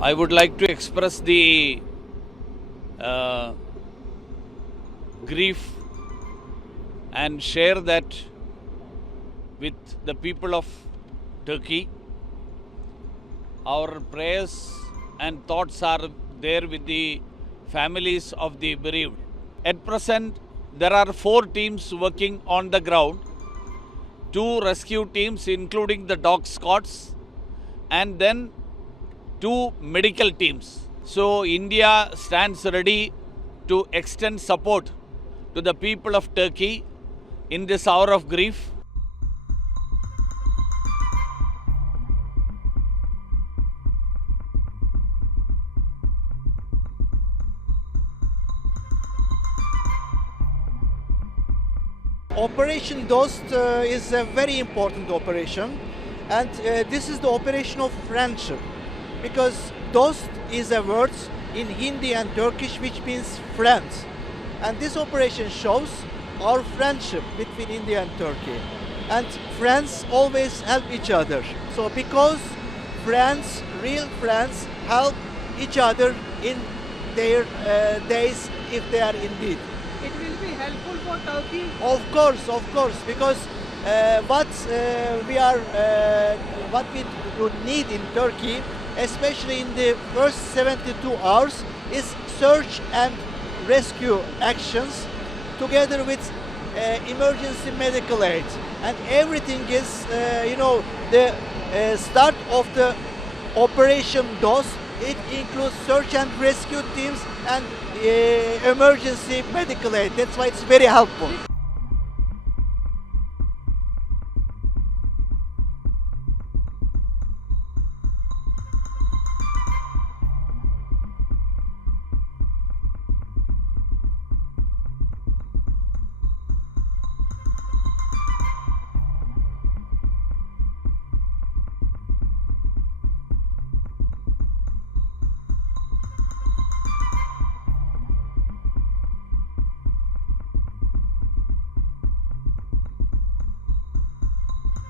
I would like to express the uh, grief and share that with the people of Turkey. Our prayers and thoughts are there with the families of the bereaved. At present, there are 4 teams working on the ground, 2 rescue teams including the dog squads, and then 2 medical teams. So India stands ready to extend support to the people of Turkey in this hour of grief. Operation Dost is a very important operation, and this is the operation of friendship, because Dost is a word in Hindi and Turkish which means friends, and this operation shows our friendship between India and Turkey, and friends always help each other. So because friends, real friends, help each other in their days if they are in need. It will be helpful for Turkey. Of course, because what we would need in Turkey, especially in the first 72 hours, is search and rescue actions, together with emergency medical aid, and everything is, the start of the Operation Dost. It includes search and rescue teams and emergency medical aid. That's why it's very helpful.